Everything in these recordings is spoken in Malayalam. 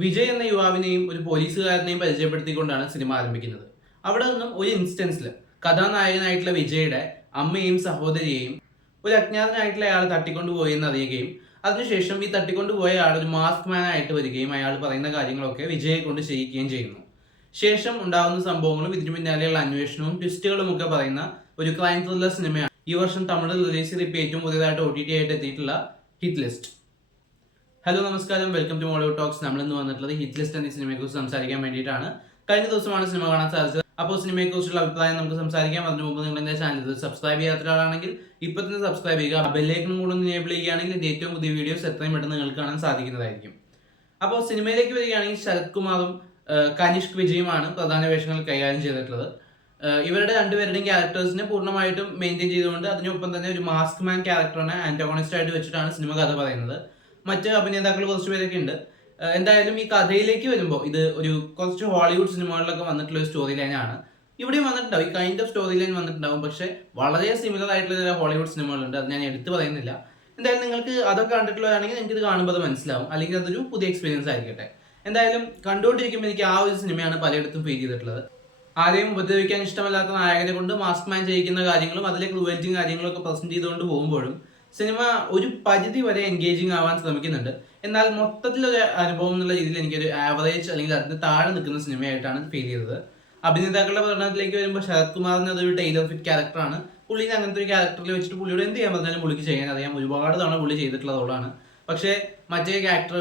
വിജയ് എന്ന യുവാവിനെയും ഒരു പോലീസുകാരനെയും പരിചയപ്പെടുത്തിക്കൊണ്ടാണ് സിനിമ ആരംഭിക്കുന്നത്. അവിടെ നിന്നും ഒരു ഇൻസ്റ്റൻസിൽ കഥാനായകനായിട്ടുള്ള വിജയുടെ അമ്മയെയും സഹോദരിയെയും ഒരു അജ്ഞാതനായിട്ടുള്ള അയാൾ തട്ടിക്കൊണ്ടുപോയി എന്ന് അറിയുകയും അതിനുശേഷം ഈ തട്ടിക്കൊണ്ടുപോയ ആൾ ഒരു മാസ്ക് മാൻ ആയിട്ട് വരികയും അയാൾ പറയുന്ന കാര്യങ്ങളൊക്കെ വിജയെ കൊണ്ട് ചെയ്യിക്കുകയും ചെയ്യുന്നു. ശേഷം ഉണ്ടാകുന്ന സംഭവങ്ങളും ഇതിനു പിന്നാലെയുള്ള അന്വേഷണവും ട്വിസ്റ്റുകളും ഒക്കെ പറയുന്ന ഒരു ക്രൈം ത്രില്ലർ സിനിമയാണ് ഈ വർഷം തമിഴിൽ റിലീസ് ചെയ്ത് ഇപ്പോൾ ഏറ്റവും പുതിയതായിട്ട് OTT ആയിട്ട് എത്തിയിട്ടുള്ള ഹിറ്റ് ലിസ്റ്റ്. ഹലോ നമസ്കാരം, വെൽക്കം ടു മോളിവുഡ് ടോക്സ്. നമ്മൾ ഇന്ന് വന്നിട്ടുള്ളത് ഹിറ്റ് ലിസ്റ്റ് എന്ന സിനിമയെക്കുറിച്ച് സംസാരിക്കാൻ വേണ്ടിയിട്ടാണ്. കഴിഞ്ഞ ദിവസമാണ് സിനിമ കാണാൻ സാധിച്ചത്. അപ്പോൾ സിനിമയെക്കുറിച്ചുള്ള അഭിപ്രായം നമുക്ക് സംസാരിക്കാം. അതിന് മുമ്പ് നിങ്ങൾ എൻ്റെ ചാനൽ സബ്സ്ക്രൈബ് ചെയ്യാത്ത ഒരാളാണെങ്കിൽ ഇപ്പോൾ തന്നെ സബ്സ്ക്രൈബ് ചെയ്യുക. ബെല്ലൈക്കണും കൂടെ ഒന്ന് എനേബിൾ ചെയ്യുകയാണെങ്കിൽ എൻ്റെ ഏറ്റവും പുതിയ വീഡിയോസ് എത്രയും പെട്ടെന്ന് നിങ്ങൾക്ക് കാണാൻ സാധിക്കുന്നതായിരിക്കും. അപ്പോൾ സിനിമയിലേക്ക് വരികയാണെങ്കിൽ ശരത് കുമാറും കനിഷ്ക് വിജയുമാണ് പ്രധാന വേഷങ്ങൾ കൈകാര്യം ചെയ്തിട്ടുള്ളത്. ഇവരുടെ രണ്ടുപേരുടെയും ക്യാരക്ടേഴ്സിനെ പൂർണ്ണമായിട്ടും മെയിൻറ്റെയിൻ ചെയ്തുകൊണ്ട് അതിനൊപ്പം തന്നെ ഒരു മാസ്ക് മാൻ ക്യാരക്ടറിനെ ആന്റഗോണിസ്റ്റ് ആയിട്ട് വെച്ചിട്ടാണ് സിനിമ കഥ പറയുന്നത്. മറ്റ് അഭിനേതാക്കൾ കുറച്ച് പേരൊക്കെ ഉണ്ട്. എന്തായാലും ഈ കഥയിലേക്ക് വരുമ്പോൾ ഇത് ഒരു കുറച്ച് ഹോളിവുഡ് സിനിമകളിലൊക്കെ വന്നിട്ടുള്ള ഒരു സ്റ്റോറി ലൈനാണ്. ഇവിടെയും വന്നിട്ടുണ്ടാവും, ഈ കൈൻഡ് ഓഫ് സ്റ്റോറി ലൈൻ വന്നിട്ടുണ്ടാവും. പക്ഷേ വളരെ സിമിലർ ആയിട്ടുള്ള ചില ഹോളിവുഡ് സിനിമകളുണ്ട്, അത് ഞാൻ എടുത്തു പറയുന്നില്ല. എന്തായാലും നിങ്ങൾക്ക് അതൊക്കെ കണ്ടിട്ടുള്ളതാണെങ്കിൽ നിങ്ങൾക്ക് ഇത് കാണുമ്പോൾ അത് മനസ്സിലാവും, അല്ലെങ്കിൽ അതൊരു പുതിയ എക്സ്പീരിയൻസ് ആയിരിക്കട്ടെ. എന്തായാലും കണ്ടുകൊണ്ടിരിക്കുമ്പോൾ എനിക്ക് ആ ഒരു സിനിമയാണ് പലയിടത്തും ഫീൽ ചെയ്തിട്ടുള്ളത്. ആരെയും ഉപദ്രവിക്കാൻ ഇഷ്ടമല്ലാത്ത നായകനെ കൊണ്ട് മാസ്ക് മാൻ ചെയ്യിക്കുന്ന കാര്യങ്ങളും അതിലെ ക്രൂവൽറ്റിയും കാര്യങ്ങളൊക്കെ പ്രസന്റ് ചെയ്തുകൊണ്ട് പോകുമ്പോഴും സിനിമ ഒരു പരിധി വരെ എൻഗേജിങ് ആവാൻ ശ്രമിക്കുന്നുണ്ട്. എന്നാൽ മൊത്തത്തിലൊരു അനുഭവം എന്നുള്ള രീതിയിൽ എനിക്കൊരു ആവറേജ് അല്ലെങ്കിൽ അതിന് താഴെ നിൽക്കുന്ന സിനിമയായിട്ടാണ് ഫീൽ ചെയ്തത്. അഭിനേതാക്കളുടെ പ്രകടനത്തിലേക്ക് വരുമ്പോൾ ശരത് കുമാറിന് അതൊരു ടൈലർ ഫിറ്റ് ക്യാരക്ടറാണ്. പുള്ളിനെ അങ്ങനത്തെ ഒരു ക്യാരക്ടറിൽ വെച്ചിട്ട് പുള്ളിയോട് എന്ത് ചെയ്യാൻ പറഞ്ഞാലും പുള്ളിക്ക് ചെയ്യാൻ അറിയാം. ഒരുപാട് തവണ പുള്ളി ചെയ്തിട്ടുള്ള റോളാണ്. പക്ഷേ മറ്റേ ആക്ടർ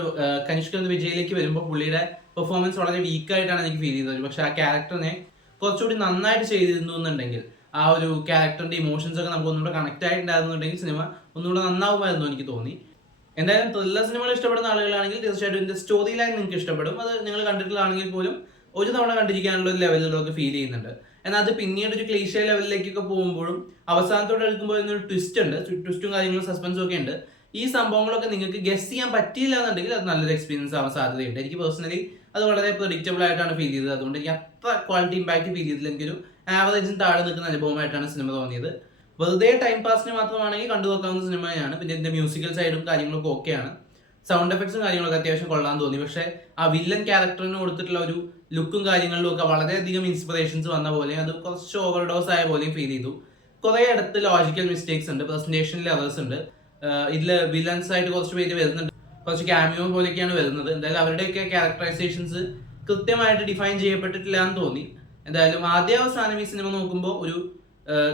കനിഷ്ക് എന്ന വിജയിലേക്ക് വരുമ്പോൾ പുള്ളിയുടെ പെർഫോമൻസ് വളരെ വീക്കായിട്ടാണ് എനിക്ക് ഫീൽ ചെയ്തത്. പക്ഷേ ആ ക്യാരക്ടറിനെ കുറച്ചുകൂടി നന്നായിട്ട് ചെയ്തിരുന്നു എന്നുണ്ടെങ്കിൽ, ആ ഒരു ക്യാരക്ടറിന്റെ ഇമോഷൻസ് ഒക്കെ നമുക്ക് ഒന്നുകൂടെ കണക്ട് ആയിട്ടുണ്ടായിരുന്നുണ്ടെങ്കിൽ സിനിമ ഒന്നുകൂടെ നന്നാവുമായിരുന്നു എനിക്ക് തോന്നി. എന്തായാലും ത്രില്ലർ സിനിമകൾ ഇഷ്ടപ്പെടുന്ന ആളുകളാണെങ്കിൽ തീർച്ചയായിട്ടും ഇതിന്റെ സ്റ്റോറി ലൈൻ നിങ്ങൾക്ക് ഇഷ്ടപ്പെടും. അത് നിങ്ങൾ കണ്ടിട്ടുള്ളതാണെങ്കിൽ പോലും ഒരു തവണ കണ്ടിരിക്കാനുള്ള ഒരു ലെവലിലൊക്കെ ഫീൽ ചെയ്യുന്നുണ്ട്. എന്നാൽ അത് പിന്നീട് ഒരു ക്ലീഷേ ലെവലിലേക്കൊക്കെ പോകുമ്പോഴും അവസാനത്തോടെ എടുക്കുമ്പോൾ ഒരു ട്വിസ്റ്റ് ഉണ്ട്. ട്വിസ്റ്റും കാര്യങ്ങളും സസ്പെൻസും ഒക്കെ ഉണ്ട്. ഈ സംഭവങ്ങളൊക്കെ നിങ്ങൾക്ക് ഗസ് ചെയ്യാൻ പറ്റിയില്ല എന്നുണ്ടെങ്കിൽ അത് നല്ലൊരു എക്സ്പീരിയൻസ് ആവാൻ സാധ്യതയുണ്ട്. എനിക്ക് പേഴ്സണലി അത് വളരെ പ്രഡിക്റ്റബിൾ ആയിട്ടാണ് ഫീൽ ചെയ്തത്. അതുകൊണ്ട് എനിക്ക് അത്ര ക്വാളിറ്റി ഇമ്പാക്ട് ഫീൽ ചെയ്തില്ല. എനിക്കൊരു ആവറേജിന് താഴെ നിൽക്കുന്ന അനുഭവമായിട്ടാണ് സിനിമ തോന്നിയത്. വെറുതെ ടൈം പാസിന് മാത്രമാണെങ്കിൽ കണ്ടു നോക്കാവുന്ന സിനിമയാണ്. പിന്നെ ഇതിന്റെ മ്യൂസിക്കൽ സൈഡും കാര്യങ്ങളൊക്കെ ഓക്കെയാണ്. സൗണ്ട് എഫക്ട്സും കാര്യങ്ങളൊക്കെ അത്യാവശ്യം കൊള്ളാൻ തോന്നി. പക്ഷേ ആ വില്ലൻ ക്യാരക്ടറിന് കൊടുത്തിട്ടുള്ള ഒരു ലുക്കും കാര്യങ്ങളിലും ഒക്കെ വളരെയധികം ഇൻസ്പിറേഷൻസ് വന്ന പോലെയും അത് കുറച്ച് ഓവർഡോസ് ആയ പോലെയും ഫീൽ ചെയ്തു. കുറേ ഇടത്ത് ലോജിക്കൽ മിസ്റ്റേക്സ് ഉണ്ട്, പ്രസന്റേഷനിൽ എറേഴ്സ് ഉണ്ട്. ഇതിൽ വില്ലൻസ് ആയിട്ട് കുറച്ച് പേര് വരുന്നുണ്ട്, കുറച്ച് ക്യാമിയോ പോലെയൊക്കെയാണ് വരുന്നത്. എന്തായാലും അവരുടെയൊക്കെ ക്യാരക്ടറൈസേഷൻസ് കൃത്യമായിട്ട് ഡിഫൈൻ ചെയ്യപ്പെട്ടിട്ടില്ല എന്ന് തോന്നി. എന്തായാലും ആദ്യാവസാനം ഈ സിനിമ നോക്കുമ്പോൾ ഒരു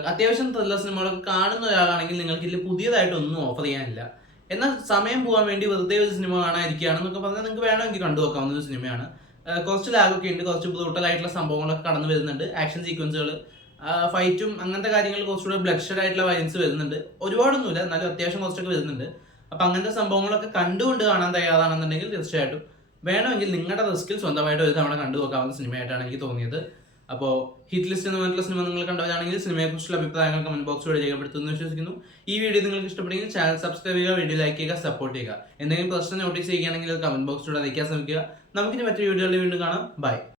അത്യാവശ്യം ത്രില്ലർ സിനിമകളൊക്കെ കാണുന്ന ഒരാളാണെങ്കിൽ നിങ്ങൾക്ക് ഇതിൽ പുതിയതായിട്ടൊന്നും ഓഫർ ചെയ്യാനില്ല. എന്നാൽ സമയം പോകാൻ വേണ്ടി വെറുതെ ഒരു സിനിമ കാണാതിരിക്കുകയാണെന്നൊക്കെ പറഞ്ഞാൽ നിങ്ങൾക്ക് വേണമെങ്കിൽ കണ്ടു നോക്കാവുന്ന ഒരു സിനിമയാണ്. കുറച്ച് ലാഗൊക്കെ ഉണ്ട്, കുറച്ച് ബ്രൂട്ടലായിട്ടുള്ള സംഭവങ്ങളൊക്കെ കടന്നു വരുന്നുണ്ട്, ആക്ഷൻ സീക്വൻസുകൾ, ഫൈറ്റും അങ്ങനത്തെ കാര്യങ്ങൾ, കുറച്ചുകൂടെ ബ്ലഡ് ഷെഡ് ആയിട്ടുള്ള വയലൻസ് വരുന്നുണ്ട്. ഒരുപാടൊന്നുമില്ല, എന്നാലും അത്യാവശ്യം കുറച്ചൊക്കെ വരുന്നുണ്ട്. അപ്പം അങ്ങനത്തെ സംഭവങ്ങളൊക്കെ കണ്ടുകൊണ്ട് കാണാൻ തയ്യാറാണെന്നുണ്ടെങ്കിൽ തീർച്ചയായിട്ടും വേണമെങ്കിൽ നിങ്ങളുടെ റിസ്കിൽ സ്വന്തമായിട്ട് ഒരു തവണ കണ്ടു നോക്കാവുന്ന സിനിമയായിട്ടാണ് എനിക്ക് തോന്നിയത്. അപ്പോൾ ഹിറ്റ് ലിസ്റ്റ് എന്ന് പറഞ്ഞിട്ടുള്ള സിനിമ നിങ്ങൾ കണ്ടവരാണെങ്കിൽ സിനിമയെക്കുറിച്ചുള്ള അഭിപ്രായങ്ങൾ കമന്റ് ബോക്സിലൂടെ രേഖപ്പെടുത്തുമെന്ന് വിശ്വസിക്കുന്നു. ഈ വീഡിയോ നിങ്ങൾക്ക് ഇഷ്ടപ്പെടുമെങ്കിൽ ചാനൽ സബ്സ്ക്രൈബ് ചെയ്യുക, വീഡിയോ ലൈക്ക് ചെയ്യുക, സപ്പോർട്ട് ചെയ്യുക. എന്തെങ്കിലും പ്രശ്നം നോട്ടീസ് ചെയ്യുകയാണെങ്കിൽ കമന്റ് ബോക്സിലൂടെ അറിയിക്കാൻ ശ്രമിക്കുക. നമുക്കിനി മറ്റൊരു വീഡിയോയിൽ വീണ്ടും കാണാം. ബൈ.